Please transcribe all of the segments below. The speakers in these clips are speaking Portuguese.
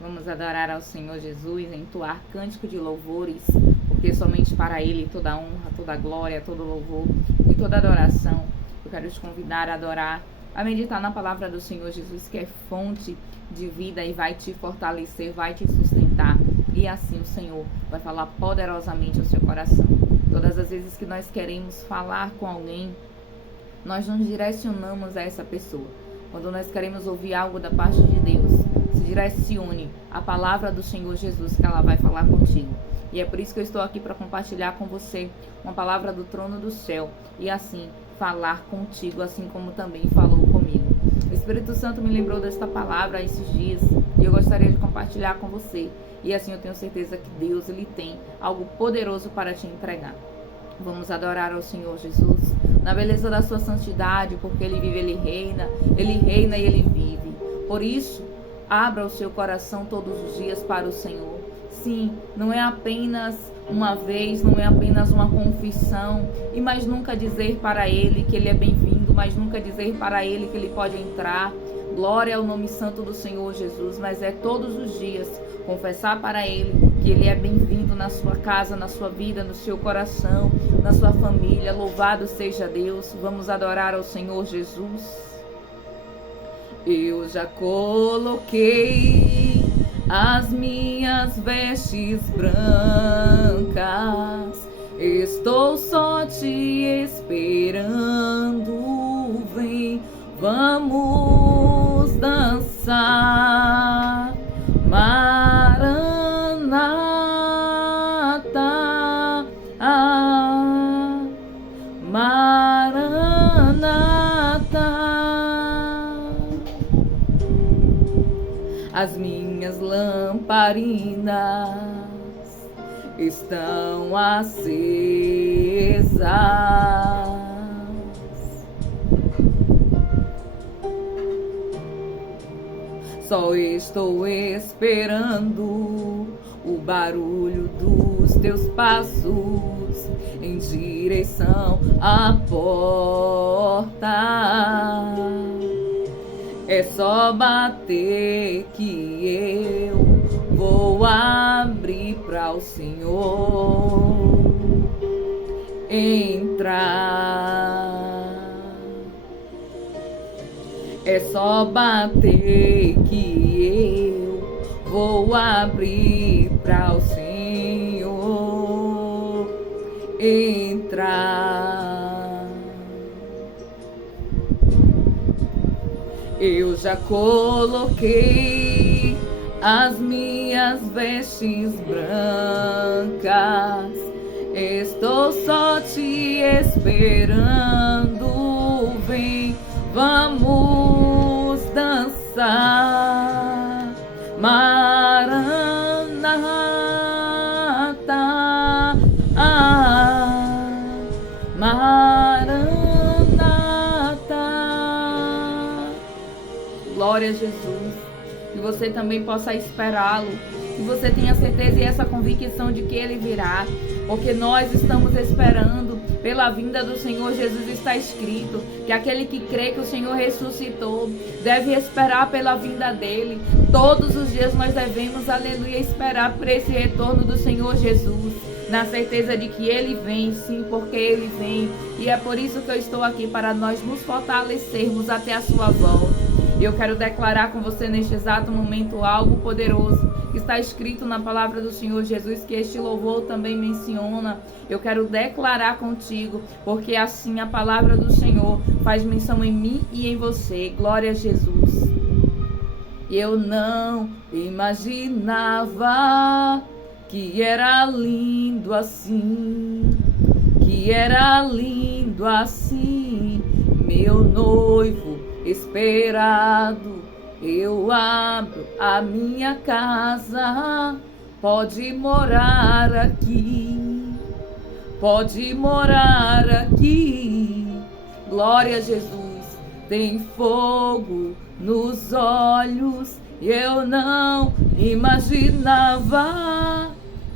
Vamos adorar ao Senhor Jesus, entoar cântico de louvores, porque somente para Ele toda honra, toda glória, todo louvor e toda adoração. Eu quero te convidar a adorar, a meditar na palavra do Senhor Jesus, que é fonte de vida e vai te fortalecer, vai te sustentar. E assim o Senhor vai falar poderosamente ao seu coração. Todas as vezes que nós queremos falar com alguém, nós nos direcionamos a essa pessoa. Quando nós queremos ouvir algo da parte de Deus, se direcione à palavra do Senhor Jesus, que ela vai falar contigo. E é por isso que eu estou aqui para compartilhar com você uma palavra do trono do céu e assim falar contigo, assim como também falou comigo. O Espírito Santo me lembrou desta palavra esses dias e eu gostaria de compartilhar com você. E assim eu tenho certeza que Deus, Ele tem algo poderoso para te entregar. Vamos adorar ao Senhor Jesus na beleza da sua santidade, porque Ele vive, Ele reina e Ele vive. Por isso, abra o seu coração todos os dias para o Senhor. Sim, não é apenas uma vez, não é apenas uma confissão, e mais nunca dizer para Ele que Ele é bem-vindo, mas nunca dizer para Ele que Ele pode entrar. Glória ao nome santo do Senhor Jesus, mas é todos os dias confessar para Ele que Ele é bem-vindo na sua casa, na sua vida, no seu coração, na sua família. Louvado seja Deus. Vamos adorar ao Senhor Jesus. Eu já coloquei as minhas vestes brancas, estou só te esperando. Vem, vamos dançar. Maranata, Maranata. As minhas lamparinas estão acesas. Só estou esperando o barulho dos teus passos em direção à porta. É só bater que eu vou abrir para o Senhor entrar. É só bater que eu vou abrir para o Senhor entrar. Eu já coloquei as minhas vestes brancas, estou só te esperando. Vem, vamos dançar. Maranata, Maranata. Glória a Jesus. Que você também possa esperá-lo, que você tenha certeza e essa convicção de que Ele virá, porque nós estamos esperando pela vinda do Senhor Jesus. Está escrito que aquele que crê que o Senhor ressuscitou deve esperar pela vinda dEle. Todos os dias nós devemos, aleluia, esperar por esse retorno do Senhor Jesus, na certeza de que Ele vem, sim, porque Ele vem, e é por isso que eu estou aqui, para nós nos fortalecermos até a sua volta. Eu quero declarar com você neste exato momento algo poderoso que está escrito na palavra do Senhor Jesus, que este louvor também menciona. Eu quero declarar contigo, porque assim a palavra do Senhor faz menção em mim e em você. Glória a Jesus. Eu não imaginava que era lindo assim, que era lindo assim, meu noivo esperado. Eu abro a minha casa, pode morar aqui, pode morar aqui. Glória a Jesus. Tem fogo nos olhos e eu não imaginava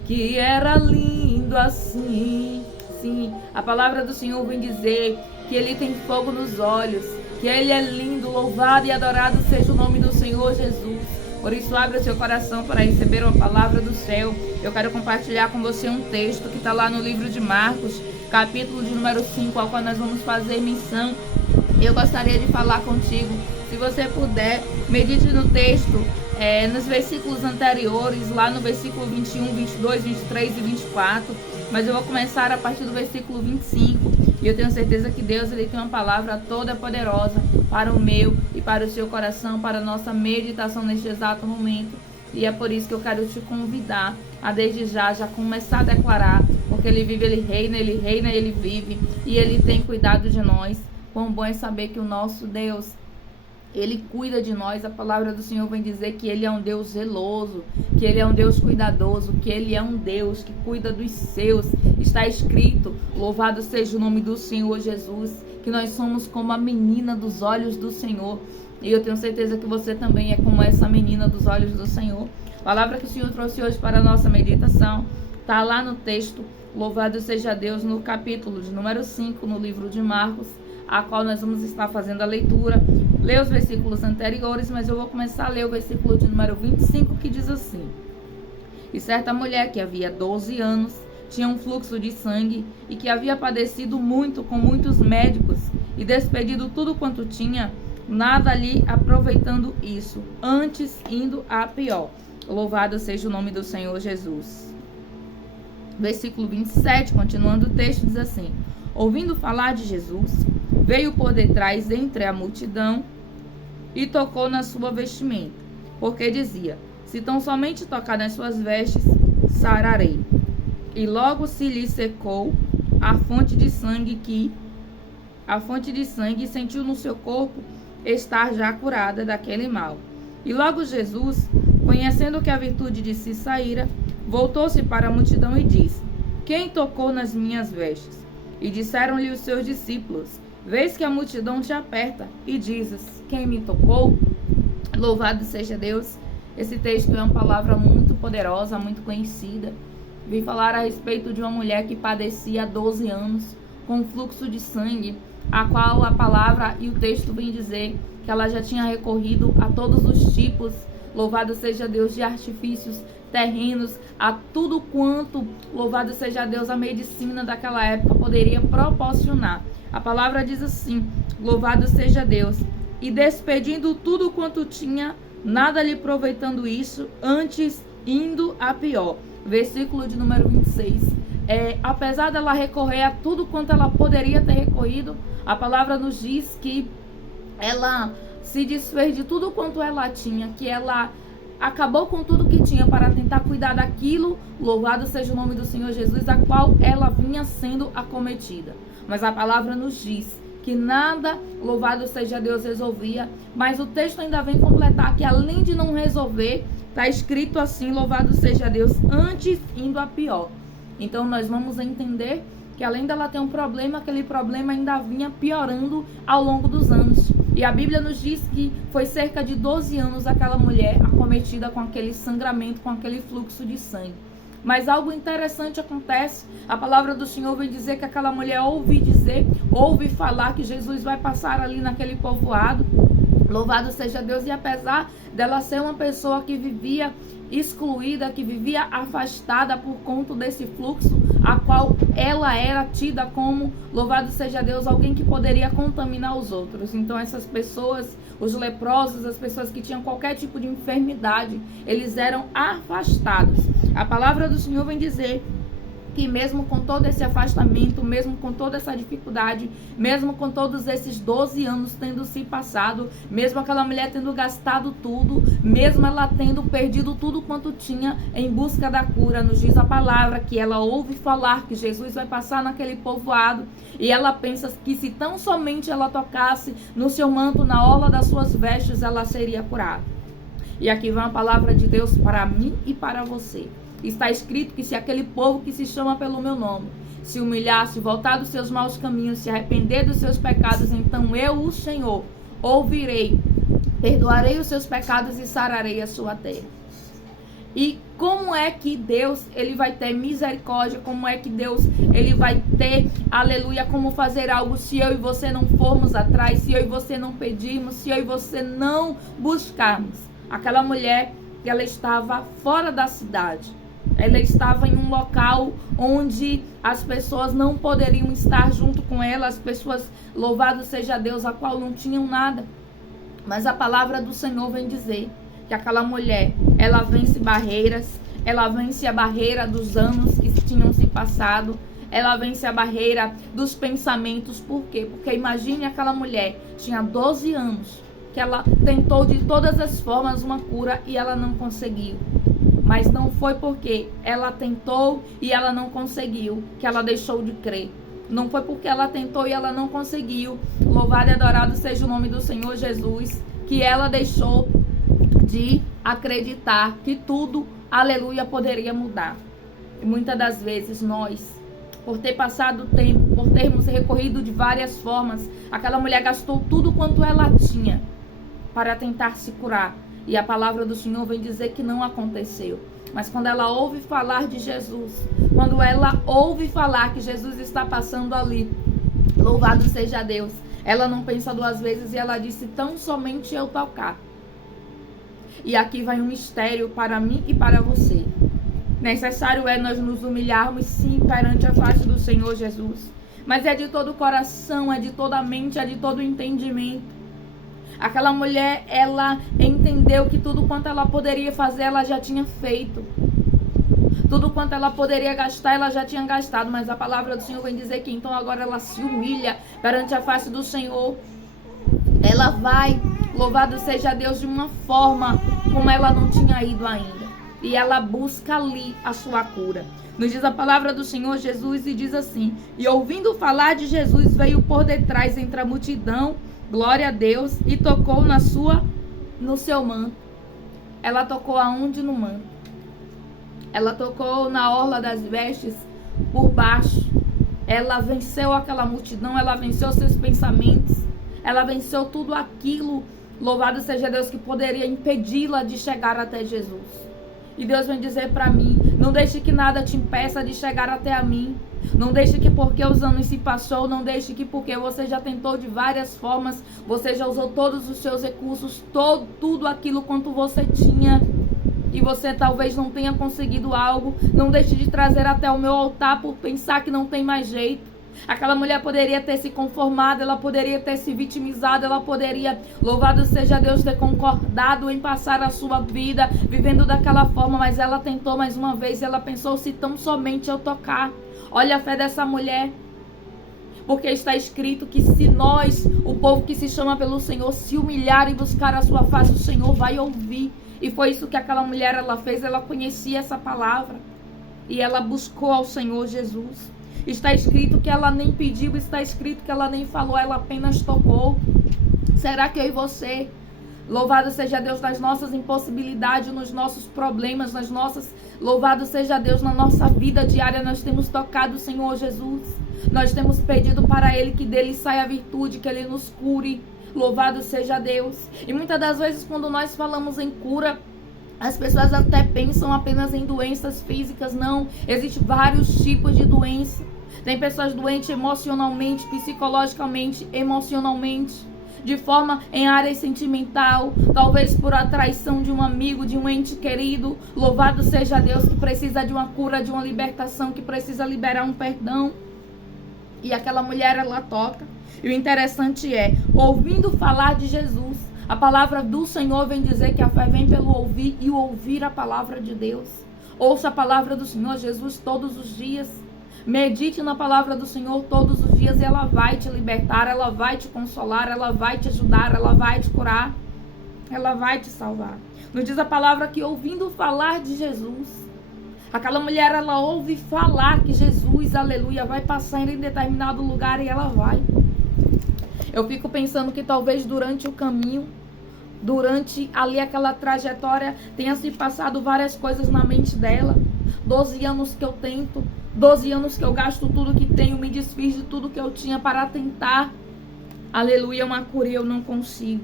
que era lindo assim. Sim, a palavra do Senhor vem dizer que Ele tem fogo nos olhos, que Ele é lindo. Louvado e adorado seja o nome do Senhor Jesus. Por isso, abra seu coração para receber uma palavra do céu. Eu quero compartilhar com você um texto que está lá no livro de Marcos, capítulo de número 5, ao qual nós vamos fazer menção. Eu gostaria de falar contigo, se você puder, medite no texto, nos versículos anteriores, lá no versículo 21, 22, 23 e 24, mas eu vou começar a partir do versículo 25, e eu tenho certeza que Deus ele tem uma palavra toda poderosa para o meu e para o seu coração, para a nossa meditação neste exato momento, e é por isso que eu quero te convidar a desde já começar a declarar, porque Ele vive, Ele reina, Ele vive, e Ele tem cuidado de nós. Quão bom é saber que o nosso Deus, Ele cuida de nós. A palavra do Senhor vem dizer que Ele é um Deus zeloso, que Ele é um Deus cuidadoso, que Ele é um Deus que cuida dos seus. Está escrito, louvado seja o nome do Senhor Jesus, que nós somos como a menina dos olhos do Senhor. E eu tenho certeza que você também é como essa menina dos olhos do Senhor. A palavra que o Senhor trouxe hoje para a nossa meditação está lá no texto, louvado seja Deus, no capítulo de número 5, no livro de Marcos, a qual nós vamos estar fazendo a leitura. Ler os versículos anteriores, mas eu vou começar a ler o versículo de número 25, que diz assim: E certa mulher que havia 12 anos tinha um fluxo de sangue e que havia padecido muito com muitos médicos e despedido tudo quanto tinha, nada lhe aproveitando isso, antes indo a pior. Louvado seja o nome do Senhor Jesus. Versículo 27, continuando o texto, diz assim: Ouvindo falar de Jesus, veio por detrás entre a multidão e tocou na sua vestimenta, porque dizia: Se tão somente tocar nas suas vestes, sararei. E logo se lhe secou a fonte de sangue e sentiu no seu corpo estar já curada daquele mal. E logo Jesus, conhecendo que a virtude de si saíra, voltou-se para a multidão e disse: Quem tocou nas minhas vestes? E disseram-lhe os seus discípulos: Vês que a multidão te aperta, e dizes: Quem me tocou? Louvado seja Deus. Esse texto é uma palavra muito poderosa, muito conhecida. Vim falar a respeito de uma mulher que padecia há 12 anos com fluxo de sangue, a qual a palavra e o texto vem dizer que ela já tinha recorrido a todos os tipos, louvado seja Deus, de artifícios terrenos, a tudo quanto, louvado seja Deus, a medicina daquela época poderia proporcionar. A palavra diz assim: louvado seja Deus. E despedindo tudo quanto tinha, nada lhe aproveitando isso, antes indo a pior. Versículo de número 26. Apesar dela recorrer a tudo quanto ela poderia ter recorrido, a palavra nos diz que ela se desfez de tudo quanto ela tinha, que ela acabou com tudo que tinha para tentar cuidar daquilo, louvado seja o nome do Senhor Jesus, a qual ela vinha sendo acometida. Mas a palavra nos diz que nada, louvado seja Deus, resolvia, mas o texto ainda vem completar que além de não resolver, está escrito assim, louvado seja Deus, antes indo a pior. Então nós vamos entender que além dela ter um problema, aquele problema ainda vinha piorando ao longo dos anos. E a Bíblia nos diz que foi cerca de 12 anos aquela mulher acometida com aquele sangramento, com aquele fluxo de sangue. Mas algo interessante acontece. A palavra do Senhor vem dizer que aquela mulher ouve falar que Jesus vai passar ali naquele povoado. Louvado seja Deus. E apesar dela ser uma pessoa que vivia excluída, que vivia afastada por conta desse fluxo, a qual ela era tida como, louvado seja Deus, alguém que poderia contaminar os outros. Então essas pessoas, os leprosos, as pessoas que tinham qualquer tipo de enfermidade, eles eram afastados. A palavra do Senhor vem dizer que mesmo com todo esse afastamento, mesmo com toda essa dificuldade, mesmo com todos esses 12 anos tendo se passado, mesmo aquela mulher tendo gastado tudo, mesmo ela tendo perdido tudo quanto tinha em busca da cura, nos diz a palavra que ela ouve falar que Jesus vai passar naquele povoado e ela pensa que se tão somente ela tocasse no seu manto, na orla das suas vestes, ela seria curada. E aqui vem a palavra de Deus para mim e para você. Está escrito que se aquele povo que se chama pelo meu nome se humilhar, se voltar dos seus maus caminhos, se arrepender dos seus pecados, então eu, o Senhor, ouvirei, perdoarei os seus pecados e sararei a sua terra. E como é que Deus, ele vai ter misericórdia? Como é que Deus, ele vai ter, aleluia, como fazer algo se eu e você não formos atrás, se eu e você não pedirmos, se eu e você não buscarmos? Aquela mulher, ela estava fora da cidade. Ela estava em um local onde as pessoas não poderiam estar junto com ela. As pessoas, louvado seja Deus, a qual não tinham nada. Mas a palavra do Senhor vem dizer que aquela mulher, ela vence barreiras. Ela vence a barreira dos anos que tinham se passado. Ela vence a barreira dos pensamentos. Por quê? Porque imagine aquela mulher, tinha 12 anos, que ela tentou de todas as formas uma cura e ela não conseguiu. Mas não foi porque ela tentou e ela não conseguiu que ela deixou de crer. Não foi porque ela tentou e ela não conseguiu, louvado e adorado seja o nome do Senhor Jesus, que ela deixou de acreditar que tudo, aleluia, poderia mudar. E muitas das vezes nós, por ter passado o tempo, por termos recorrido de várias formas, aquela mulher gastou tudo quanto ela tinha para tentar se curar. E a palavra do Senhor vem dizer que não aconteceu. Mas quando ela ouve falar de Jesus, quando ela ouve falar que Jesus está passando ali, louvado seja Deus, ela não pensa duas vezes e ela disse, tão somente eu tocar. E aqui vai um mistério para mim e para você. Necessário é nós nos humilharmos sim perante a face do Senhor Jesus. Mas é de todo o coração, é de toda a mente, é de todo o entendimento. Aquela mulher, ela entendeu que tudo quanto ela poderia fazer, ela já tinha feito. Tudo quanto ela poderia gastar, ela já tinha gastado. Mas a palavra do Senhor vem dizer que então agora ela se humilha perante a face do Senhor. Ela vai, louvado seja Deus, de uma forma como ela não tinha ido ainda. E ela busca ali a sua cura. Nos diz a palavra do Senhor Jesus e diz assim, e ouvindo falar de Jesus, veio por detrás entre a multidão, glória a Deus, e tocou no seu manto. Ela tocou aonde? No manto. Ela tocou na orla das vestes por baixo. Ela venceu aquela multidão, ela venceu seus pensamentos, ela venceu tudo aquilo, louvado seja Deus, que poderia impedi-la de chegar até Jesus. E Deus vem dizer para mim, não deixe que nada te impeça de chegar até a mim. Não deixe que porque os anos se passou, não deixe que porque você já tentou de várias formas, você já usou todos os seus recursos, tudo aquilo quanto você tinha, e você talvez não tenha conseguido algo, não deixe de trazer até o meu altar por pensar que não tem mais jeito. Aquela mulher poderia ter se conformado, ela poderia ter se vitimizado, ela poderia, louvado seja Deus, ter concordado em passar a sua vida vivendo daquela forma, mas ela tentou mais uma vez, ela pensou, se tão somente eu tocar. Olha a fé dessa mulher, porque está escrito que se nós, o povo que se chama pelo Senhor, se humilhar e buscar a sua face, o Senhor vai ouvir. E foi isso que aquela mulher ela fez, ela conhecia essa palavra e ela buscou ao Senhor Jesus. Está escrito que ela nem pediu, está escrito que ela nem falou, ela apenas tocou. Será que eu e você, louvado seja Deus, nas nossas impossibilidades, nos nossos problemas, nas nossas, louvado seja Deus, na nossa vida diária, nós temos tocado o Senhor Jesus? Nós temos pedido para Ele que dele saia a virtude, que Ele nos cure, louvado seja Deus. E muitas das vezes quando nós falamos em cura, as pessoas até pensam apenas em doenças físicas. Não, existem vários tipos de doença. Tem pessoas doentes emocionalmente, psicologicamente, emocionalmente, de forma em área sentimental, talvez por a traição de um amigo, de um ente querido. Louvado seja Deus, que precisa de uma cura, de uma libertação, que precisa liberar um perdão. E aquela mulher, ela toca. E o interessante é, ouvindo falar de Jesus, a palavra do Senhor vem dizer que a fé vem pelo ouvir e o ouvir a palavra de Deus. Ouça a palavra do Senhor Jesus todos os dias. Medite na palavra do Senhor todos os dias e ela vai te libertar, ela vai te consolar, ela vai te ajudar, ela vai te curar, ela vai te salvar. Nos diz a palavra que ouvindo falar de Jesus, aquela mulher ela ouve falar que Jesus, aleluia, vai passar em determinado lugar e ela vai. Eu fico pensando que talvez durante o caminho, durante ali aquela trajetória, tenha se passado várias coisas na mente dela. 12 anos que eu tento, 12 anos que eu gasto tudo que tenho, me desfiz de tudo que eu tinha para tentar, aleluia, uma cura e eu não consigo.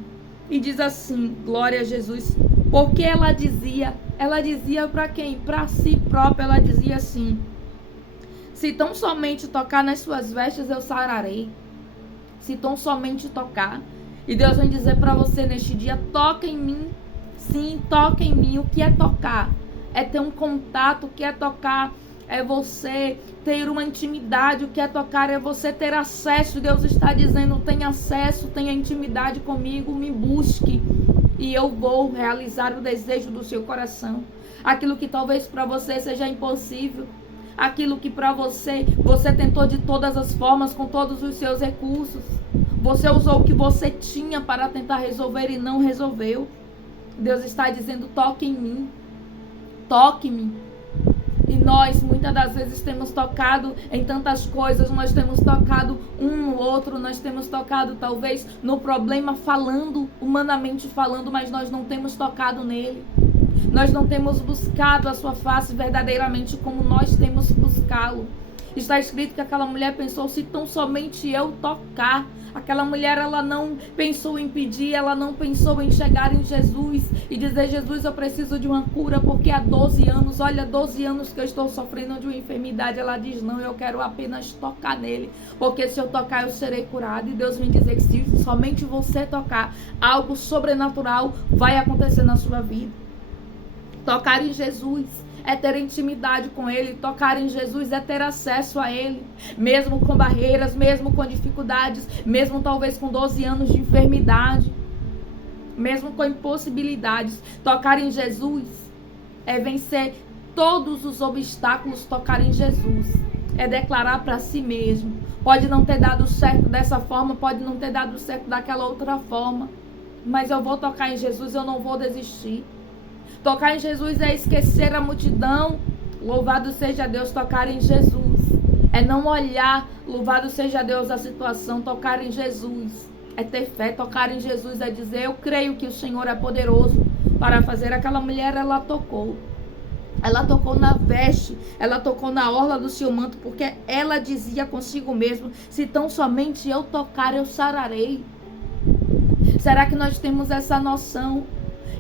E diz assim, glória a Jesus, porque ela dizia para quem? Para si própria, ela dizia assim, se tão somente tocar nas suas vestes eu sararei. Se tão somente tocar. E Deus vem dizer para você neste dia, toca em mim, sim, toca em mim. O que é tocar? É ter um contato. O que é tocar? É você ter uma intimidade. O que é tocar? É você ter acesso. Deus está dizendo, tenha acesso, tenha intimidade comigo, me busque. E eu vou realizar o desejo do seu coração. Aquilo que talvez para você seja impossível. Aquilo que para você tentou de todas as formas, com todos os seus recursos. Você usou o que você tinha para tentar resolver e não resolveu. Deus está dizendo, toque em mim. Toque-me. E nós, muitas das vezes, temos tocado em tantas coisas. Nós temos tocado um no outro. Nós temos tocado, talvez, no problema falando, humanamente falando, mas nós não temos tocado nele. Nós não temos buscado a sua face verdadeiramente como nós temos buscá-lo. Está escrito que aquela mulher pensou, se tão somente eu tocar. Aquela mulher, ela não pensou em pedir, ela não pensou em chegar em Jesus e dizer, Jesus, eu preciso de uma cura, porque há 12 anos, olha, 12 anos que eu estou sofrendo de uma enfermidade. Ela diz, não, eu quero apenas tocar nele, porque se eu tocar eu serei curado. E Deus vem dizer que se somente você tocar, algo sobrenatural vai acontecer na sua vida. Tocar em Jesus é ter intimidade com Ele. Tocar em Jesus é ter acesso a Ele. Mesmo com barreiras, mesmo com dificuldades, mesmo talvez com 12 anos de enfermidade, mesmo com impossibilidades. Tocar em Jesus é vencer todos os obstáculos. Tocar em Jesus é declarar para si mesmo. Pode não ter dado certo dessa forma, pode não ter dado certo daquela outra forma, mas eu vou tocar em Jesus, eu não vou desistir. Tocar em Jesus é esquecer a multidão. Louvado seja Deus. Tocar em Jesus é não olhar, louvado seja Deus, a situação. Tocar em Jesus é ter fé. Tocar em Jesus é dizer, eu creio que o Senhor é poderoso para fazer. Aquela mulher, ela tocou na veste, ela tocou na orla do seu manto, porque ela dizia consigo mesma, se tão somente eu tocar, eu sararei. Será que nós temos essa noção?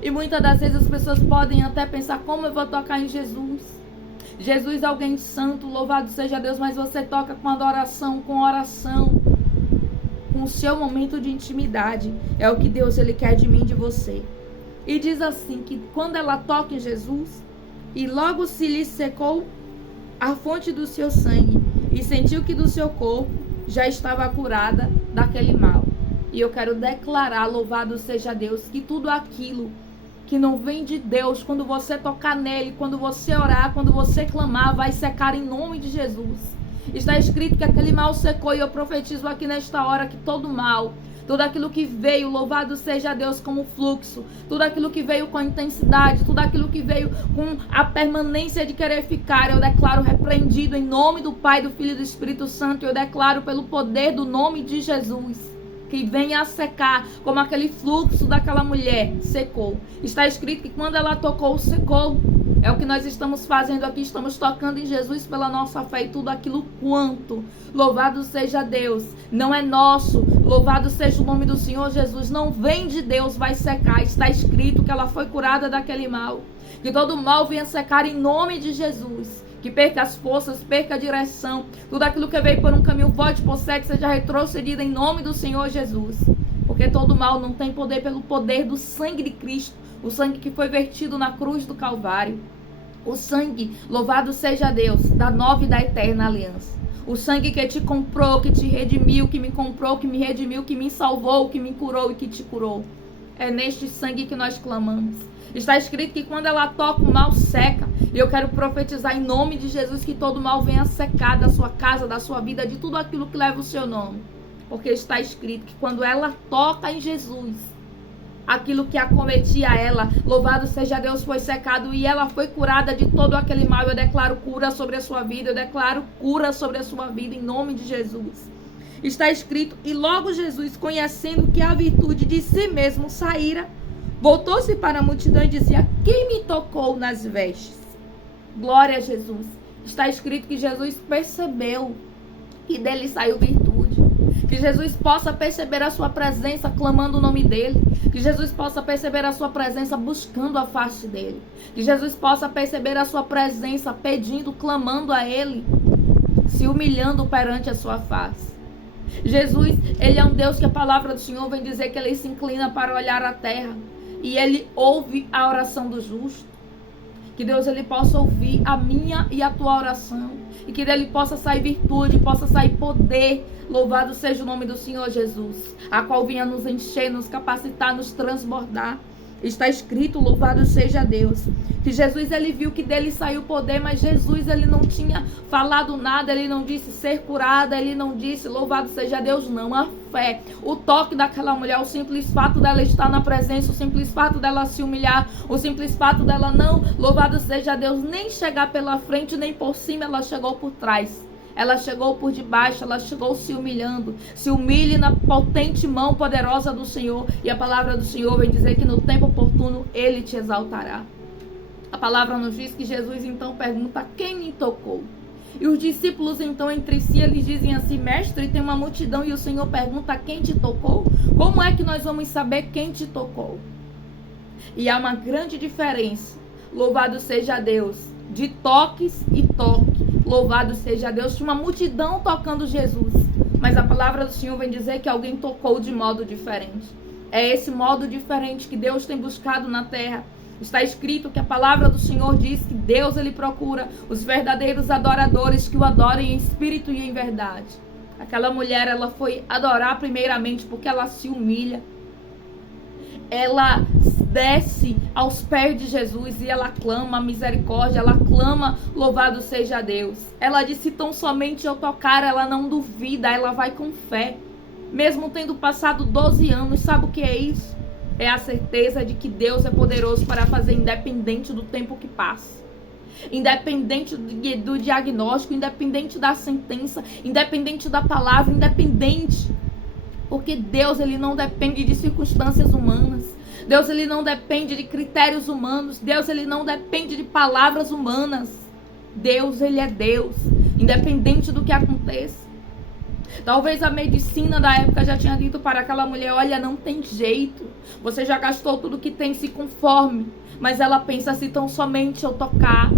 E muitas das vezes as pessoas podem até pensar, como eu vou tocar em Jesus? Jesus é alguém santo, louvado seja Deus, mas você toca com adoração, com oração, com o seu momento de intimidade. É o que Deus, Ele quer de mim, de você. E diz assim, que quando ela toca em Jesus, e logo se lhe secou a fonte do seu sangue, e sentiu que do seu corpo já estava curada daquele mal. E eu quero declarar, louvado seja Deus, que tudo aquilo que não vem de Deus, quando você tocar nele, quando você orar, quando você clamar, vai secar em nome de Jesus. Está escrito que aquele mal secou, e eu profetizo aqui nesta hora que todo mal, tudo aquilo que veio, louvado seja Deus, como fluxo, tudo aquilo que veio com intensidade, tudo aquilo que veio com a permanência de querer ficar, eu declaro repreendido em nome do Pai, do Filho e do Espírito Santo. Eu declaro pelo poder do nome de Jesus, que venha a secar, como aquele fluxo daquela mulher secou. Está escrito que quando ela tocou, secou. É o que nós estamos fazendo aqui, estamos tocando em Jesus pela nossa fé, e tudo aquilo quanto, louvado seja Deus, não é nosso, louvado seja o nome do Senhor Jesus, não vem de Deus, vai secar. Está escrito que ela foi curada daquele mal, que todo mal venha secar em nome de Jesus. Que perca as forças, perca a direção. Tudo aquilo que veio por um caminho, volte por sete, seja retrocedido em nome do Senhor Jesus. Porque todo mal não tem poder pelo poder do sangue de Cristo. O sangue que foi vertido na cruz do Calvário. O sangue, louvado seja Deus, da nova e da eterna aliança. O sangue que te comprou, que te redimiu, que me comprou, que me redimiu, que me salvou, que me curou e que te curou. É neste sangue que nós clamamos. Está escrito que quando ela toca, o mal seca. E eu quero profetizar em nome de Jesus que todo mal venha secar da sua casa, da sua vida, de tudo aquilo que leva o seu nome. Porque está escrito que quando ela toca em Jesus, aquilo que acometia ela, louvado seja Deus, foi secado e ela foi curada de todo aquele mal. Eu declaro cura sobre a sua vida, eu declaro cura sobre a sua vida em nome de Jesus. Está escrito, e logo Jesus, conhecendo que a virtude de si mesmo saíra, voltou-se para a multidão e dizia, quem me tocou nas vestes? Glória a Jesus. Está escrito que Jesus percebeu que dele saiu virtude. Que Jesus possa perceber a sua presença clamando o nome dele. Que Jesus possa perceber a sua presença buscando a face dele. Que Jesus possa perceber a sua presença pedindo, clamando a ele, se humilhando perante a sua face. Jesus, ele é um Deus que a palavra do Senhor vem dizer que ele se inclina para olhar a terra. e Ele ouve a oração do justo. Que Deus ele possa ouvir a minha e a tua oração. E que dele possa sair virtude, possa sair poder. Louvado seja o nome do Senhor Jesus. A qual vinha nos encher, nos capacitar, nos transbordar. Está escrito, louvado seja Deus. Que Jesus ele viu que dele saiu poder, mas Jesus ele não tinha falado nada. Ele não disse ser curada, ele não disse louvado seja Deus, não. A fé, o toque daquela mulher, o simples fato dela estar na presença, o simples fato dela se humilhar, o simples fato dela não, louvado seja Deus, nem chegar pela frente, nem por cima, ela chegou por trás. Ela chegou por debaixo, ela chegou se humilhando. Se humilhe na potente mão poderosa do Senhor. E a palavra do Senhor vem dizer que no tempo oportuno Ele te exaltará. A palavra nos diz que Jesus então pergunta: quem me tocou? E os discípulos então entre si eles dizem assim: mestre, tem uma multidão e o Senhor pergunta: quem te tocou? Como é que nós vamos saber quem te tocou? E há uma grande diferença, louvado seja Deus, de toques e toque. Louvado seja Deus, tinha uma multidão tocando Jesus. Mas a palavra do Senhor vem dizer que alguém tocou de modo diferente. É esse modo diferente que Deus tem buscado na terra. Está escrito que a palavra do Senhor diz que Deus ele procura os verdadeiros adoradores que o adorem em espírito e em verdade. Aquela mulher, ela foi adorar primeiramente porque ela se humilha. Ela desce aos pés de Jesus e ela clama misericórdia, ela clama louvado seja Deus. Ela disse: tão somente eu tocar, ela não duvida, ela vai com fé. Mesmo tendo passado 12 anos, sabe o que é isso? É a certeza de que Deus é poderoso para fazer independente do tempo que passa. Independente do diagnóstico, independente da sentença, independente da palavra, independente. Porque Deus ele não depende de circunstâncias humanas. Deus ele não depende de critérios humanos. Deus ele não depende de palavras humanas. Deus ele é Deus, independente do que aconteça. Talvez a medicina da época já tinha dito para aquela mulher: olha, não tem jeito. Você já gastou tudo que tem, se conforme. Mas ela pensa: se tão somente eu tocar.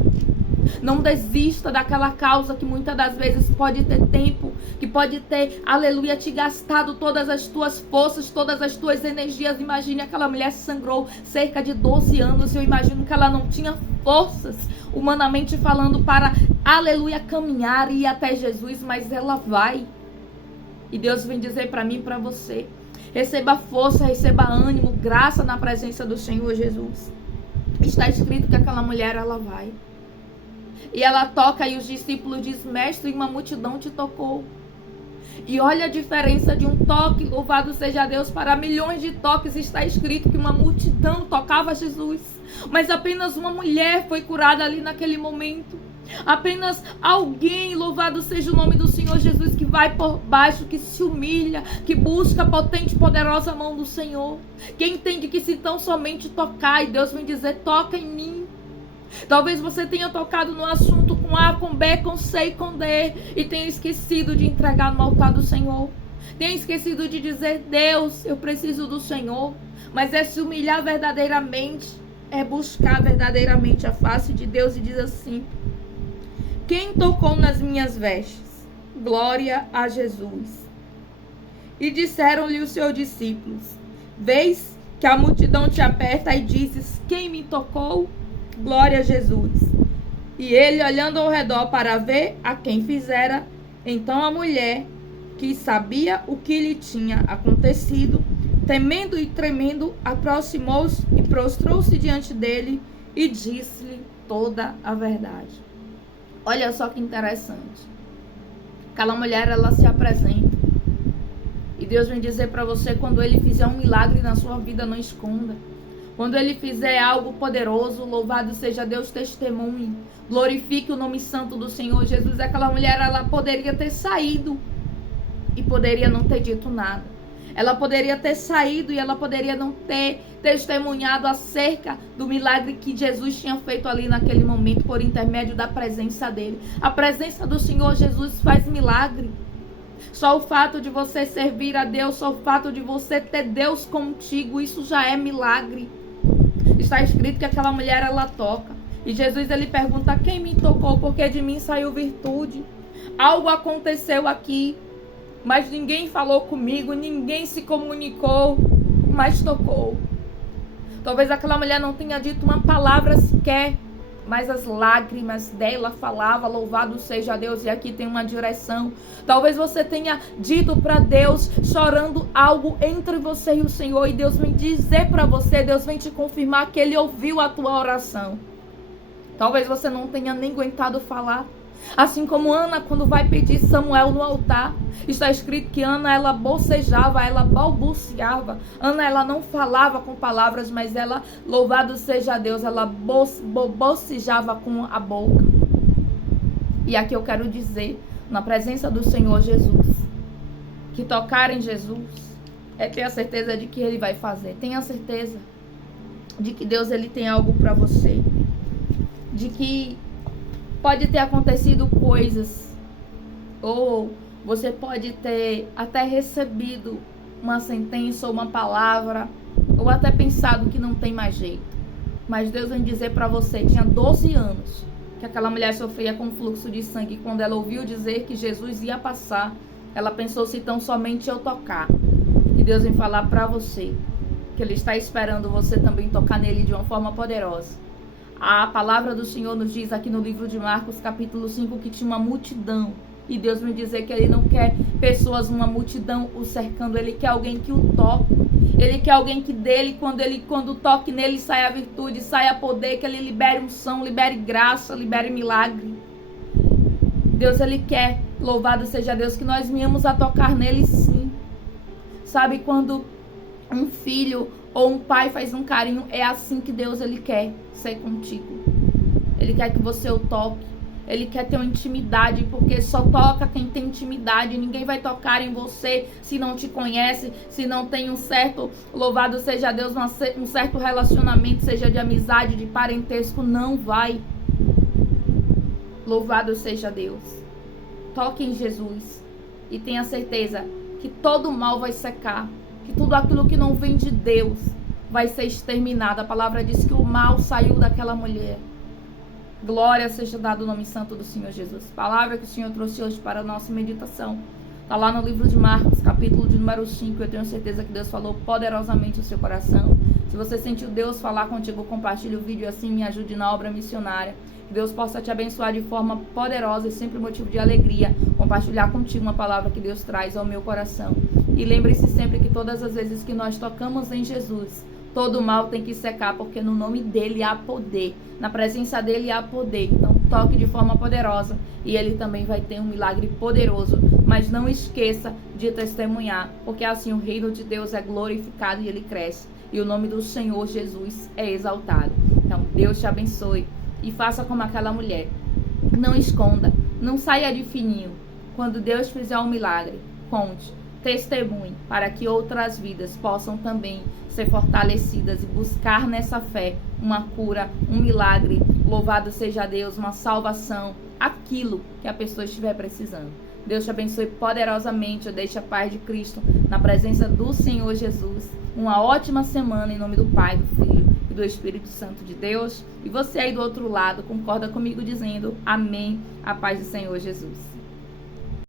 Não desista daquela causa que muitas das vezes pode ter tempo, que pode ter, aleluia, te gastado todas as tuas forças, todas as tuas energias. Imagine, aquela mulher sangrou cerca de 12 anos. Eu imagino que ela não tinha forças, humanamente falando, para, aleluia, caminhar e ir até Jesus, mas ela vai. E Deus vem dizer para mim e para você: receba força, receba ânimo, graça na presença do Senhor Jesus. Está escrito que aquela mulher, ela vai. E ela toca e os discípulos dizem: mestre, uma multidão te tocou. E olha a diferença de um toque, louvado seja Deus, para milhões de toques. Está escrito que uma multidão tocava Jesus. Mas apenas uma mulher foi curada ali naquele momento. Apenas alguém, louvado seja o nome do Senhor Jesus, que vai por baixo, que se humilha, que busca a potente e poderosa mão do Senhor. Que entende que se tão somente tocar, e Deus vem dizer: toca em mim. Talvez você tenha tocado no assunto com A, com B, com C e com D, e tenha esquecido de entregar no altar do Senhor. Tenha esquecido de dizer: Deus, eu preciso do Senhor. Mas é se humilhar verdadeiramente, é buscar verdadeiramente a face de Deus e diz assim: quem tocou nas minhas vestes? Glória a Jesus. E disseram-lhe os seus discípulos: vês que a multidão te aperta e dizes: quem me tocou? Glória a Jesus. E ele, olhando ao redor para ver a quem fizera, então a mulher, que sabia o que lhe tinha acontecido, temendo e tremendo, aproximou-se e prostrou-se diante dele e disse-lhe toda a verdade. Olha só que interessante. Aquela mulher, ela se apresenta. E Deus vem dizer para você: quando Ele fizer um milagre na sua vida, não esconda. Quando Ele fizer algo poderoso, louvado seja Deus, testemunhe. Glorifique o nome santo do Senhor Jesus. Aquela mulher, ela poderia ter saído e poderia não ter dito nada. Ela poderia ter saído e ela poderia não ter testemunhado acerca do milagre que Jesus tinha feito ali naquele momento, por intermédio da presença dele. A presença do Senhor Jesus faz milagre. Só o fato de você servir a Deus, só o fato de você ter Deus contigo, isso já é milagre. Está escrito que aquela mulher, ela toca. E Jesus, ele pergunta: quem me tocou? Porque de mim saiu virtude. Algo aconteceu aqui, mas ninguém falou comigo, ninguém se comunicou, mas tocou. Talvez aquela mulher não tenha dito uma palavra sequer, mas as lágrimas dela falavam, louvado seja Deus, e aqui tem uma direção. Talvez você tenha dito para Deus, chorando algo entre você e o Senhor, e Deus vem dizer para você, Deus vem te confirmar que Ele ouviu a tua oração. Talvez você não tenha nem aguentado falar. Assim como Ana, quando vai pedir Samuel no altar, está escrito que Ana, ela bocejava, ela balbuciava. Ana, ela não falava com palavras, mas ela, louvado seja Deus, ela bocejava com a boca. E aqui eu quero dizer, na presença do Senhor Jesus, que tocar em Jesus é ter a certeza de que Ele vai fazer. Tenha certeza de que Deus, Ele tem algo para você. De que pode ter acontecido coisas, ou você pode ter até recebido uma sentença ou uma palavra, ou até pensado que não tem mais jeito. Mas Deus vem dizer para você, tinha 12 anos, que aquela mulher sofria com fluxo de sangue. Quando ela ouviu dizer que Jesus ia passar, ela pensou, se tão somente eu tocar. E Deus vem falar para você, que Ele está esperando você também tocar nele de uma forma poderosa. A palavra do Senhor nos diz aqui no livro de Marcos, capítulo 5, que tinha uma multidão. E Deus me dizer que Ele não quer pessoas, uma multidão o cercando. Ele quer alguém que o toque. Ele quer alguém que dele, quando toque nele, saia virtude, saia poder, que Ele libere unção, libere graça, libere milagre. Deus, Ele quer, louvado seja Deus, que nós venhamos a tocar nele sim. Sabe, quando um filho ou um pai faz um carinho, é assim que Deus, Ele quer ser contigo. Ele quer que você o toque. Ele quer ter uma intimidade, porque só toca quem tem intimidade. Ninguém vai tocar em você se não te conhece, se não tem um certo, louvado seja Deus, um certo relacionamento, seja de amizade, de parentesco. Não vai. Louvado seja Deus. Toque em Jesus e tenha certeza que todo mal vai secar, que tudo aquilo que não vem de Deus vai ser exterminado. A palavra diz que o mal saiu daquela mulher. Glória seja dado o nome santo do Senhor Jesus. Palavra que o Senhor trouxe hoje para a nossa meditação. Está lá no livro de Marcos, capítulo de número 5. Eu tenho certeza que Deus falou poderosamente no seu coração. Se você sentiu Deus falar contigo, compartilhe o vídeo, assim me ajude na obra missionária. Que Deus possa te abençoar de forma poderosa e sempre motivo de alegria compartilhar contigo uma palavra que Deus traz ao meu coração. E lembre-se sempre que todas as vezes que nós tocamos em Jesus, todo mal tem que secar, porque no nome dele há poder, na presença dele há poder. Então toque de forma poderosa e ele também vai ter um milagre poderoso. Mas não esqueça de testemunhar, porque assim o reino de Deus é glorificado e ele cresce, e o nome do Senhor Jesus é exaltado. Então Deus te abençoe e faça como aquela mulher. Não esconda, não saia de fininho. Quando Deus fizer um milagre, conte, testemunhe, para que outras vidas possam também ser fortalecidas e buscar nessa fé uma cura, um milagre, louvado seja Deus, uma salvação, aquilo que a pessoa estiver precisando. Deus te abençoe poderosamente, eu deixo a paz de Cristo na presença do Senhor Jesus. Uma ótima semana em nome do Pai, do Filho e do Espírito Santo de Deus. E você aí do outro lado concorda comigo dizendo amém, a paz do Senhor Jesus.